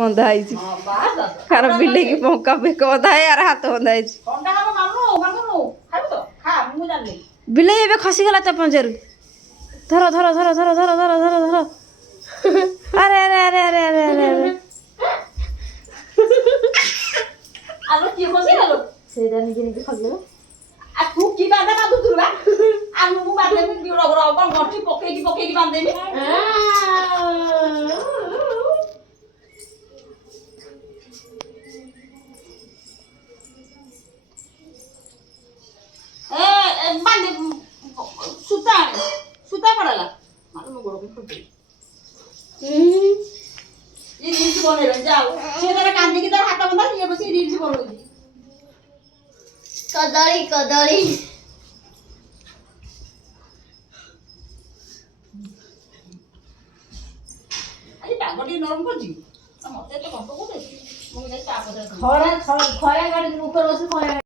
ବନ୍ଧା ହେଇଛି କାର ବିଲେଇ କି ପଙ୍କା ବେକ ବନ୍ଧା ହେଇ ଆର ହାତ ବନ୍ଧା ହେଇଛି ବିଲେଇ ଏବେ ଖସିଗଲା ତା ପଞ୍ଜାରୁ ଧର ଧର ଧର ଧର ଧର ଧର ଧର ଧର ଆରେ ଆରେ ଆରେ ଆରେ ଆରେ ଆରେ ଆରେ ଆଲୋ କିଏ ଖସିଗଲା ସେଇଟା ନିଜେ ନିଜେ ଖସିଗଲା ଆ ତୁ କି ବାନ୍ଧା ବାନ୍ଧୁଥିଲୁ ବା ଆମକୁ ବାନ୍ଧେବି ବିଉଡ ଘର କଣ ଗଣ୍ଠି ପକେଇକି ବାନ୍ଧେବି ବାନ୍ଧେ ସୂତା ପଡାଲା ମାନେ ମୋ ଗୋଡ ଖୋଲି ରିଲ୍ସ ବନେଇବେ ଯାଉ ସିଏ ତାର କାନ୍ଦିକି ତାର ହାତ ବନ୍ଧା ଇଏ ବସି ରିଲ୍ସ ବନଉଛି କଦଳୀ କଦଳୀ ଆଜି ପାଗ ଟିକେ ନରମ କରୁଛି ମତେ ଏତେ କଷ୍ଟ କରୁଛି ମୁଁ ଯାଇ ତା ପଛରେ ଖରା ଗାଡ଼ି ଉପରେ ବସି ଖରା